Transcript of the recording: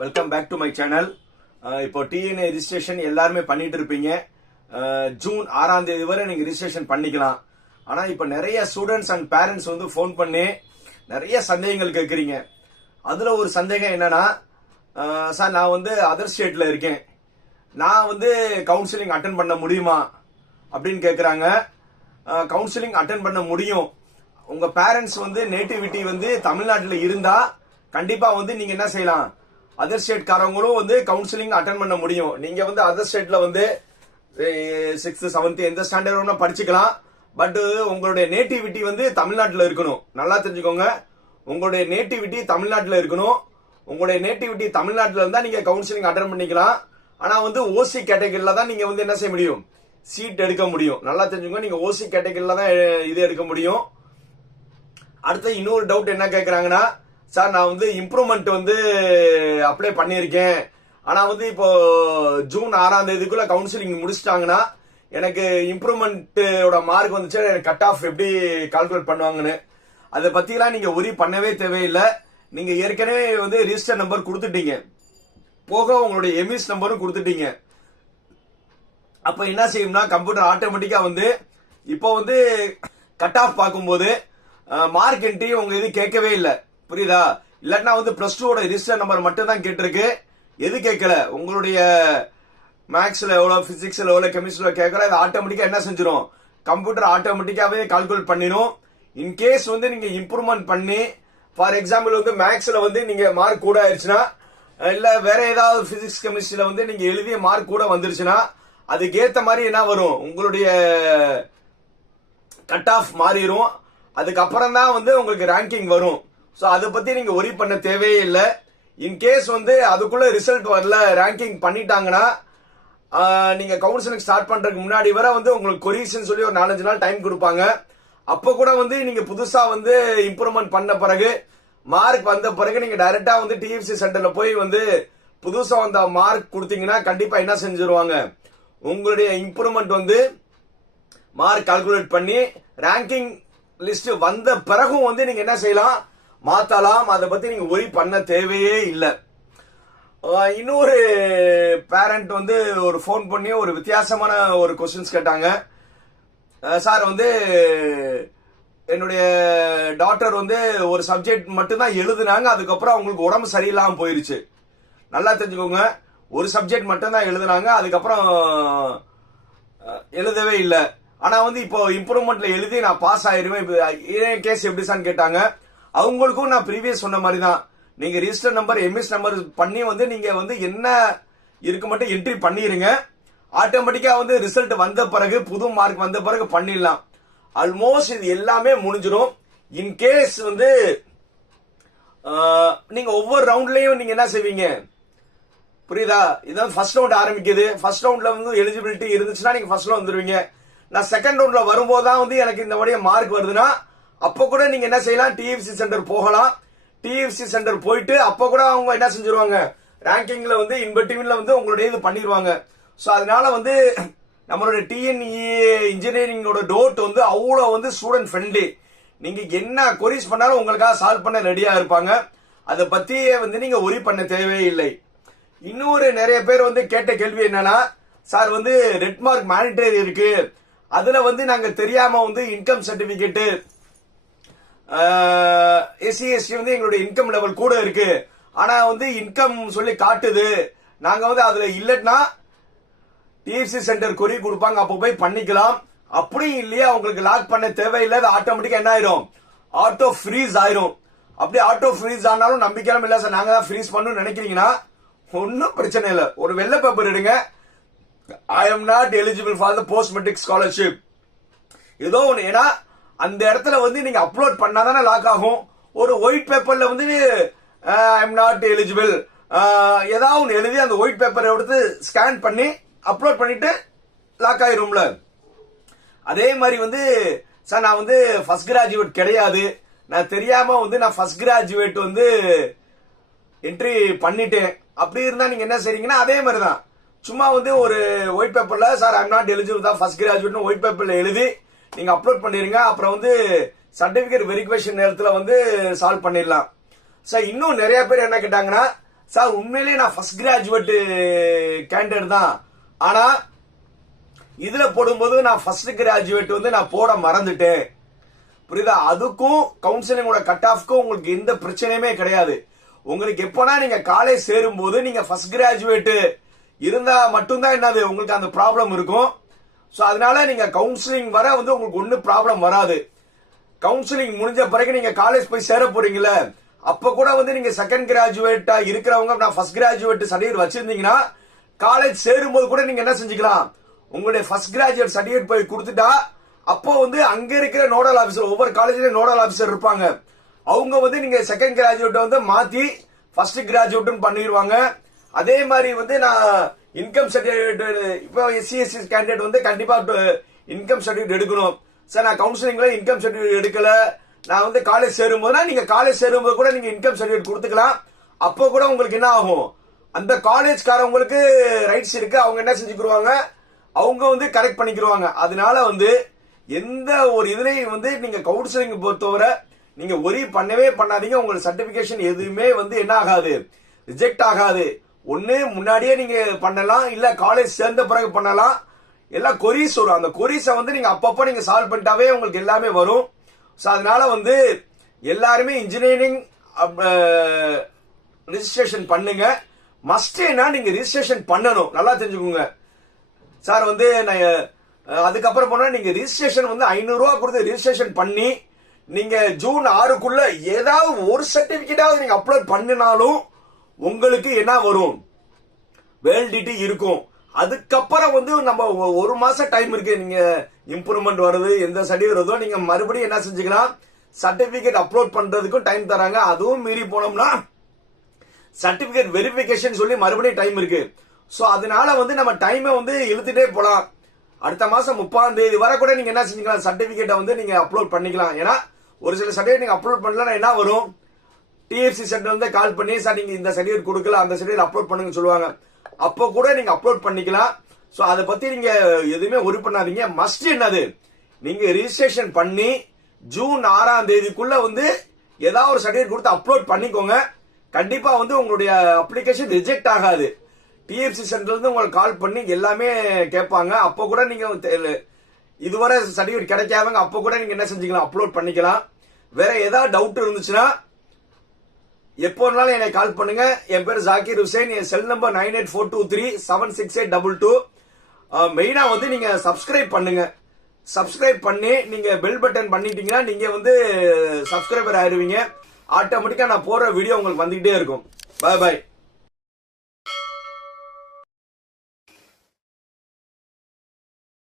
Welcome back to my channel இப்போ DNA registration எல்லாருமே பண்ணிட்டு இருப்பீங்க. Uh, ஜூன் ஆறாம் தேதி வரை நீங்க ரிஜிஸ்ட்ரேஷன் பண்ணிக்கலாம். ஆனா இப்போ நிறைய ஸ்டூடெண்ட்ஸ் அண்ட் பேரண்ட்ஸ் வந்து ஃபோன் பண்ணி நிறைய சந்தேகங்கள் கேட்குறீங்க. அதுல ஒரு சந்தேகம் என்னன்னா uh, சார் நான் வந்து அதர் ஸ்டேட்ல இருக்கேன். நான் வந்து கவுன்சிலிங் அட்டன் பண்ண முடியுமா? அப்படின்னு கேட்குறாங்க கவுன்சிலிங் அட்டன் பண்ண முடியும். உங்க பேரண்ட்ஸ் வந்து நேட்டிவிட்டி வந்து தமிழ்நாட்டில் இருந்தா கண்டிப்பா வந்து நீங்க என்ன செய்யலாம்? அதர் ஸ்டேட்காரவங்களும் வந்து கவுன்சிலிங் அட்டன் பண்ண முடியும். நீங்க வந்து அதர் ஸ்டேட்ல வந்து சிக்ஸ்த் செவன்த் எந்த ஸ்டாண்டர்ட் வேணா படிச்சுக்கலாம். பட் உங்களுடைய நேட்டிவிட்டி வந்து தமிழ்நாட்டில் இருக்கணும். நல்லா தெரிஞ்சுக்கோங்க. உங்களுடைய நேட்டிவிட்டி தமிழ்நாட்டில் இருக்கணும். உங்களுடைய நேட்டிவிட்டி தமிழ்நாட்டில் இருந்தால் நீங்கள் கவுன்சிலிங் அட்டன் பண்ணிக்கலாம். ஆனால் வந்து ஓசி கேட்டகரியில் தான் நீங்கள் வந்து என்ன செய்ய முடியும்? சீட் எடுக்க முடியும். நல்லா தெரிஞ்சுக்கோங்க. நீங்கள் ஓசி கேட்டகரியில் தான் இது எடுக்க முடியும். அடுத்து இன்னொரு டவுட் என்ன கேட்குறாங்கன்னா சார் நான் வந்து இம்ப்ரூவ்மெண்ட் வந்து அப்ளை பண்ணியிருக்கேன். ஆனால் வந்து இப்போ ஜூன் ஆறாம் தேதிக்குள்ள கவுன்சிலிங் முடிச்சிட்டாங்கன்னா எனக்கு இம்ப்ரூவ்மெண்ட்டோட மார்க் வந்துச்சு. எனக்கு கட் ஆஃப் எப்படி கால்குலேட் பண்ணுவாங்கன்னு. அதை பத்திலாம் நீங்க ஒரி பண்ணவே தேவையில்லை. நீங்க ஏற்கனவே வந்து ரிஜிஸ்டர் நம்பர் கொடுத்துட்டீங்க. போக உங்களுடைய எம்இஸ் நம்பரும் கொடுத்துட்டீங்க. அப்ப என்ன செய்யும்னா கம்ப்யூட்டர் ஆட்டோமேட்டிக்கா வந்து இப்போ வந்து கட் ஆஃப் பார்க்கும்போது மார்க் என்ட்ரி உங்க இது கேட்கவே இல்லை. புரியுதா? இல்லைன்னா வந்து பிளஸ் டூவோட ரிஜிஸ்டர் நம்பர் மட்டும் தான் கேட்டிருக்கு. எது கேட்கல? உங்களுடைய மேக்ஸ்ல எவ்வளவு பிசிக்ஸ்ல எவ்வளவு கெமிஸ்ட்ரியில கேட்கல அது ஆட்டோமேட்டிக்கா என்ன செஞ்சிடும் கம்ப்யூட்டர் ஆட்டோமேட்டிக்காவே கால்குலேட் பண்ணிடும் இன்கேஸ் வந்து நீங்க இம்ப்ரூவ்மெண்ட் பண்ணி ஃபார் எக்ஸாம்பிள் வந்து மேக்ஸ்ல வந்து நீங்க மார்க் கூட ஆயிடுச்சுன்னா இல்ல வேற ஏதாவது பிசிக்ஸ் கெமிஸ்ட்ரியில வந்து நீங்க எழுதிய மார்க் கூட வந்துருச்சுன்னா அதுக்கேற்ற மாதிரி என்ன வரும்? உங்களுடைய கட் ஆஃப் மாறிடும் அதுக்கப்புறம் தான் வந்து உங்களுக்கு ரேங்கிங் வரும். ஸோ அதை பத்தி நீங்க ஒரி பண்ண தேவையே இல்லை. இன்கேஸ் வந்து அதுக்குள்ள ரிசல்ட் வரல ரேங்கிங் பண்ணிட்டாங்கன்னா நீங்க கவுன்சிலிங் ஸ்டார்ட் பண்றதுக்கு முன்னாடி வர வந்து உங்களுக்கு கொரிசன் சொல்லி ஒரு நாலஞ்சு நாள் டைம் கொடுப்பாங்க. அப்போ கூட வந்து நீங்க புதுசா வந்து இம்ப்ரூவ்மெண்ட் பண்ண பிறகு மார்க் வந்த பிறகு நீங்க டைரக்டா வந்து டிஎஃப்சி சென்டர்ல போய் வந்து புதுசா வந்த மார்க் கொடுத்தீங்கன்னா கண்டிப்பா என்ன செஞ்சிருவாங்க? உங்களுடைய இம்ப்ரூவ்மெண்ட் வந்து மார்க் கால்குலேட் பண்ணி ரேங்கிங் லிஸ்ட் வந்த பிறகும் வந்து நீங்க என்ன செய்யலாம்? மாற்றலாம் அதை பற்றி நீங்கள் ஒரி பண்ண தேவையே இல்லை. இன்னொரு பேரண்ட் வந்து ஒரு ஃபோன் பண்ணி ஒரு வித்தியாசமான ஒரு கொஸ்டின்ஸ் கேட்டாங்க. சார் வந்து என்னுடைய டாக்டர் வந்து ஒரு சப்ஜெக்ட் மட்டும்தான் எழுதுனாங்க அதுக்கப்புறம் அவங்களுக்கு உடம்பு சரியில்லாமல் போயிருச்சு. நல்லா தெரிஞ்சுக்கோங்க ஒரு சப்ஜெக்ட் மட்டும்தான் எழுதுனாங்க அதுக்கப்புறம் எழுதவே இல்லை. ஆனால் வந்து இப்போ இம்ப்ரூவ்மெண்ட்ல எழுதி நான் பாஸ் ஆயிருவேன். இப்போ ஏன் கேஸ் எப்படி சார்னு கேட்டாங்க. அவங்களுக்கும் நான் ப்ரீவியஸ் சொன்ன மாதிரி தான் நீங்க ரிஜிஸ்டர் நம்பர் எம்எஸ் நம்பர் பண்ணி வந்து நீங்க வந்து என்ன இருக்கு மட்டும் என்ட்ரி பண்ணிருங்க. ஆட்டோமேட்டிக்கா வந்து ரிசல்ட் வந்த பிறகு புது மார்க் வந்த பிறகு பண்ணிடலாம். ஆல்மோஸ்ட் இது எல்லாமே முடிஞ்சிடும் இன்கேஸ் வந்து நீங்கள் நீங்க ஒவ்வொரு ரவுண்ட்லயும் நீங்க என்ன செய்வீங்க? புரியுதா? இதான் ஃபர்ஸ்ட் ரவுண்ட் ஆரம்பிக்குது. ஃபர்ஸ்ட் ரவுண்ட்ல வந்து எலிஜிபிலிட்டி இருந்துச்சுன்னா நீங்க ஃபர்ஸ்ட்ல வந்துருவீங்க. நான் செகண்ட் ரவுண்ட்ல வரும்போது தான் வந்து எனக்கு இந்த மாதிரி மார்க் வருதுன்னா அப்போ கூட நீங்க என்ன செய்யலாம்? டிஎஃப்சி சென்டர் போகலாம். டிஎஃப்சி சென்டர் போயிட்டு அப்போ கூட அவங்க என்ன செஞ்சிருவாங்க? ரேங்கிங்ல வந்து இன்வெர்டிவ்ல வந்து உங்களுடைய இது பண்ணிடுவாங்க ஸோ அதனால வந்து நம்மளோட டிஎன்இஏ இன்ஜினியரிங்கோட டோட் வந்து அவ்வளோ வந்து ஸ்டூடெண்ட் ஃப்ரெண்ட்லி நீங்க என்ன கொரிஸ் பண்ணாலும் உங்களுக்காக சால்வ் பண்ண ரெடியா இருப்பாங்க. அதை பத்தியே வந்து நீங்க ஒரி பண்ண தேவையில்லை. இன்னொரு நிறைய பேர் வந்து கேட்ட கேள்வி என்னன்னா சார் வந்து ரெட் மார்க் மானிட்டரி இருக்கு. அதுல வந்து நாங்க தெரியாம வந்து இன்கம் சர்டிபிகேட்டு எஸ்சி எஸ்டி வந்து எங்களுடைய இன்கம் லெவல் கூட இருக்கு. ஆனா வந்து இன்கம் சொல்லி காட்டுது. நாங்க வந்து அதுல இல்லைன்னா டிஎஃப்சி சென்டர் கொரி கொடுப்பாங்க. அப்போ போய் பண்ணிக்கலாம். அப்படியும் இல்லையா? உங்களுக்கு லாக் பண்ண தேவையில்லை அது ஆட்டோமேட்டிக்கா என்ன ஆயிரும்? ஆட்டோ ஃப்ரீஸ் ஆயிரும். அப்படி ஆட்டோ ஃப்ரீஸ் ஆனாலும் நம்பிக்கையாலும் இல்ல சார் நாங்க தான் ஃப்ரீஸ் பண்ணணும்னு நினைக்கிறீங்கன்னா ஒன்றும் பிரச்சனை இல்லை. ஒரு வெள்ளை பேப்பர் எடுங்க. I am not eligible for the post matric scholarship ஏதோ ஒன்று ஏன்னா அந்த இடத்துல வந்து நீங்க அப்லோட் பண்ணாதானே லாக் ஆகும். ஒரு ஒயிட் பேப்பர்ல வந்து ஐ எம் நாட் எலிஜிபிள் ஏதாவது ஒன்று எழுதி அந்த ஒயிட் பேப்பரை எடுத்து ஸ்கேன் பண்ணி அப்லோட் பண்ணிட்டு லாக் ஆயிரும்ல. அதே மாதிரி வந்து சார் நான் வந்து ஃபர்ஸ்ட் கிராஜுவேட் கிடையாது. நான் தெரியாம வந்து நான் ஃபர்ஸ்ட் கிராஜுவேட் வந்து என்ட்ரி பண்ணிட்டேன். அப்படி இருந்தா நீங்க என்ன செய்றீங்கன்னா அதே மாதிரி தான் சும்மா வந்து ஒரு ஒயிட் பேப்பர்ல சார் ஐம் நாட் எலிஜிபிள் தான் ஃபர்ஸ்ட் கிராஜுவேட்னு ஒயிட் பேப்பர்ல எழுதி நீங்க அப்லோட் பண்ணிருங்க. அப்புறம் வந்து சர்டிபிகேட் வெரிஃபிகேஷன் நேரத்தில் வந்து சால்வ் பண்ணிடலாம். சார் இன்னும் நிறைய பேர் என்ன கேட்டாங்கன்னா சார் உண்மையிலேயே நான் ஃபர்ஸ்ட் கிராஜுவேட் கேண்டிடேட் தான். ஆனா இதுல போடும்போது நான் ஃபர்ஸ்ட் கிராஜுவேட் வந்து நான் போட மறந்துட்டேன். புரியுதா? அதுக்கும் கவுன்சிலிங்கோட கட் ஆஃப்க்கும் உங்களுக்கு எந்த பிரச்சனையுமே கிடையாது. உங்களுக்கு எப்போனா நீங்க காலேஜ் சேரும்போது நீங்க ஃபர்ஸ்ட் கிராஜுவேட் இருந்தா மட்டும்தான் என்னது உங்களுக்கு அந்த ப்ராப்ளம் இருக்கும். ஸோ அதனால நீங்க கவுன்சிலிங் வர வந்து உங்களுக்கு ஒன்றும் ப்ராப்ளம் வராது. கவுன்சிலிங் முடிஞ்ச பிறகு நீங்க காலேஜ் போய் சேர போறீங்கல்ல அப்ப கூட வந்து நீங்க செகண்ட் கிராஜுவேட்டா இருக்கிறவங்க நான் ஃபர்ஸ்ட் கிராஜுவேட் சர்டிஃபிகேட் வச்சிருந்தீங்கன்னா காலேஜ் சேரும்போது கூட நீங்க என்ன செஞ்சுக்கலாம்? உங்களுடைய ஃபர்ஸ்ட் கிராஜுவேட் சர்டிஃபிகேட் போய் கொடுத்துட்டா அப்போ வந்து அங்க இருக்கிற நோடல் ஆபீசர் ஒவ்வொரு காலேஜ்லயும் நோடல் ஆபீசர் இருப்பாங்க. அவங்க வந்து நீங்க செகண்ட் கிராஜுவேட்டை வந்து மாத்தி ஃபர்ஸ்ட் கிராஜுவேட்னு பண்ணிடுவாங்க அதே மாதிரி வந்து நான் இன்கம் சர்டிஃபிகேட் இப்போ எஸ்சி எஸ்சி கேண்டிடேட் வந்து கண்டிப்பா இன்கம் சர்டிஃபிகேட் எடுக்கணும். சார் நான் கவுன்சிலிங்ல இன்கம் சர்டிஃபிகேட் எடுக்கல. நான் வந்து காலேஜ் சேரும்போதுனா நீங்க காலேஜ் சேரும்போது கூட நீங்க இன்கம் சர்டிஃபிகேட் கொடுத்துக்கலாம். அப்போ கூட உங்களுக்கு என்ன ஆகும்? அந்த காலேஜ்காரவங்களுக்கு ரைட்ஸ் இருக்கு. அவங்க என்ன செஞ்சுக்கிடுவாங்க அவங்க வந்து கரெக்ட் பண்ணிக்கிடுவாங்க அதனால வந்து எந்த ஒரு இதுலையும் வந்து நீங்க கவுன்சிலிங் பொறுத்தவரை நீங்க ஒரி பண்ணவே பண்ணாதீங்க. உங்களுக்கு சர்டிபிகேஷன் எதுவுமே வந்து என்ன ஆகாது? ரிஜெக்ட் ஆகாது. ஒன்று முன்னாடியே நீங்க பண்ணலாம் இல்ல காலேஜ் சேர்ந்த பிறகு பண்ணலாம். எல்லாம் கொரிஸ் வரும் அந்த கொரிஸை வந்து நீங்க அப்பப்போ நீங்க சால்வ் பண்ணிட்டாவே உங்களுக்கு எல்லாமே வரும். ஸோ அதனால வந்து எல்லாருமே இன்ஜினியரிங் ரிஜிஸ்ட்ரேஷன் பண்ணுங்க. மஸ்ட் நீங்கள் நீங்க ரிஜிஸ்ட்ரேஷன் பண்ணணும். நல்லா தெரிஞ்சுக்கோங்க. சார் வந்து நான் அதுக்கப்புறம் போனா நீங்க ரிஜிஸ்ட்ரேஷன் வந்து ஐநூறுரூவா கொடுத்து ரிஜிஸ்ட்ரேஷன் பண்ணி நீங்க ஜூன் ஆறுக்குள்ள ஏதாவது ஒரு சர்டிபிகேட்டாவது நீங்க அப்லோட் பண்ணினாலும் உங்களுக்கு என்ன வரும்? வேலிடிட்டி இருக்கும். அதுக்கப்புறம் வந்து நம்ம ஒரு மாசம் டைம் இருக்கு. நீங்க இம்ப்ரூவ்மெண்ட் வருது எந்த சடி வருதோ நீங்க மறுபடியும் என்ன செஞ்சுக்கலாம் சர்டிபிகேட் அப்லோட் பண்றதுக்கும் டைம் தராங்க. அதுவும் மீறி போனோம்னா சர்டிபிகேட் வெரிஃபிகேஷன் சொல்லி மறுபடியும் டைம் இருக்கு. ஸோ அதனால வந்து நம்ம டைமை வந்து இழுத்துட்டே போலாம். அடுத்த மாசம் முப்பாம் தேதி வரை கூட நீங்க என்ன செஞ்சுக்கலாம்? சர்டிபிகேட்டை வந்து நீங்க அப்லோட் பண்ணிக்கலாம். ஏன்னா ஒரு சில சர்டிபிகேட் நீங்க அப்லோட் பண்ணலன்னா என்ன வரும்? டிஎஃப்சி சென்டர் வந்து கால் பண்ணி சார் நீங்க இந்த சர்டிஃபிகேட் கொடுக்கல அந்த சர்டிஃபிகேட் அப்லோட் பண்ணுங்க சொல்லுவாங்க. அப்போ கூட நீங்க அப்லோட் பண்ணிக்கலாம். ஸோ அதை பத்தி நீங்க எதுவுமே ஒரி பண்ணாதீங்க. மஸ்ட் என்னது? நீங்க ரிஜிஸ்ட்ரேஷன் பண்ணி ஜூன் ஆறாம் தேதிக்குள்ள வந்து ஏதாவது ஒரு சர்டிஃபிகேட் கொடுத்து அப்லோட் பண்ணிக்கோங்க. கண்டிப்பா வந்து உங்களுடைய அப்ளிகேஷன் ரிஜெக்ட் ஆகாது. டிஎஃப்சி சென்டர்லேருந்து உங்களுக்கு கால் பண்ணி எல்லாமே கேட்பாங்க. அப்போ கூட நீங்கள் இதுவரை சர்டிஃபிகேட் கிடைக்காதவங்க அப்போ கூட நீங்கள் என்ன செஞ்சுக்கலாம்? அப்லோட் பண்ணிக்கலாம். வேற ஏதாவது டவுட் இருந்துச்சுன்னா எப்போ வேணாலும் என்னை கால் பண்ணுங்க. என் பேர் ஜாக்கிர் ஹுசைன் என் cell number nine eight four two three seven six eight double two. மெயினாக வந்து நீங்கள் சப்ஸ்கிரைப் பண்ணுங்க. சப்ஸ்கிரைப் பண்ணி நீங்கள் பெல் பட்டன் பண்ணிட்டீங்கன்னா நீங்கள் வந்து சப்ஸ்கிரைபர் ஆயிடுவீங்க ஆட்டோமேட்டிக்காக நான் போடுற வீடியோ உங்களுக்கு வந்துகிட்டே இருக்கும். பாய் பாய்